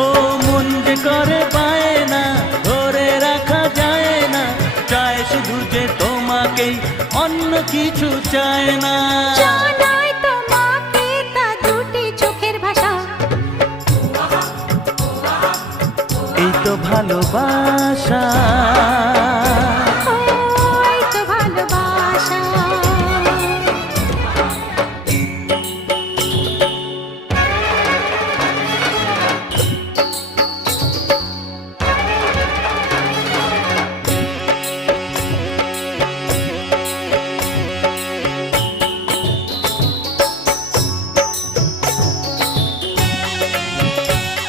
ও মন যে করে পায় না, ধরে রাখা যায় না, চায় শুধু যে তোমাকেই, অন্য কিছু চায় না। জানাই তোমাকে তা দুটি চোখের ভাষা, এই তো ভালোবাসা।